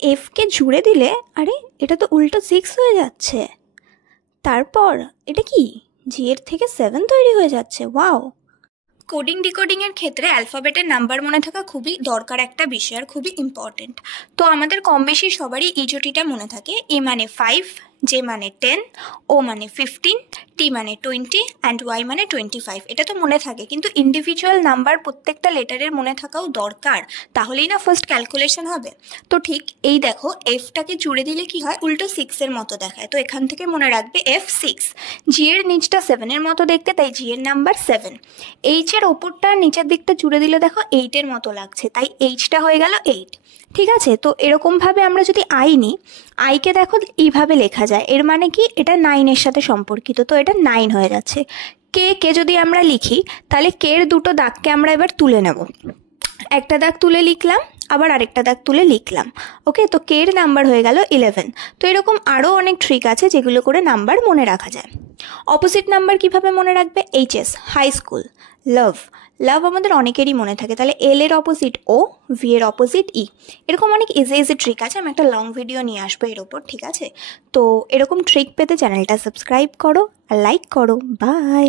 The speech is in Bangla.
এফকে জুড়ে দিলে আরে এটা তো উল্টো 6 হয়ে যাচ্ছে। তারপর এটা কি, জি এর থেকে 7 তৈরি হয়ে যাচ্ছে। ওয়াও! কোডিং ডিকোডিংয়ের ক্ষেত্রে অ্যালফাবেটের নাম্বার মনে থাকা খুবই দরকার একটা বিষয় আর খুবই ইম্পর্টেন্ট। তো আমাদের কম বেশি সবারই এই জুটিটা মনে থাকে, এ মানে 5, জে মানে 10, ও মানে 15, টি মানে 20 অ্যান্ড ওয়াই মানে 25। এটা তো মনে থাকে, কিন্তু ইন্ডিভিজুয়াল নাম্বার প্রত্যেকটা লেটারের মনে থাকাও দরকার, তাহলেই না ফার্স্ট ক্যালকুলেশন হবে। তো ঠিক এই দেখো, এফটাকে জুড়ে দিলে কি হয়, উল্টো 6-এর মতো দেখায়। তো এখান থেকে মনে রাখবে F6। জি এর নিচটা 7-এর মতো দেখতে, তাই জি এর নাম্বার 7। এইচ এর ওপরটা নিচের দিকটা জুড়ে দিলে দেখো 8-এর মতো লাগছে, তাই এইচটা হয়ে গেল 8। ঠিক আছে, তো এরকমভাবে আমরা যদি আই নিই, আইকে দেখো এইভাবে লেখা যায়, এর মানে কি এটা 9-এর সাথে সম্পর্কিত, তো এটা 9 হয়ে যাচ্ছে। কে যদি আমরা লিখি, তাহলে কের দুটো দাগকে আমরা এবার তুলে নেব। একটা দাগ তুলে লিখলাম, আবার আরেকটা দাগ তুলে লিখলাম। ওকে, তো কের নাম্বার হয়ে গেল 11। তো এরকম আরও অনেক ট্রিক আছে যেগুলো করে নাম্বার মনে রাখা যায়। অপোজিট নাম্বার কিভাবে মনে রাখবে, এইচএস হাই স্কুল, লাভ, লাভ আমাদের অনেকেরই মনে থাকে, তাহলে এল এর অপোজিট ও, ভি এর অপোজিট ই। এরকম অনেক ইজি ইজি ট্রিক আছে, আমি একটা লং ভিডিও নিয়ে আসবো এর ওপর, ঠিক আছে? তো এরকম ট্রিক পেতে চ্যানেলটা সাবস্ক্রাইব করো আর লাইক করো। বাই।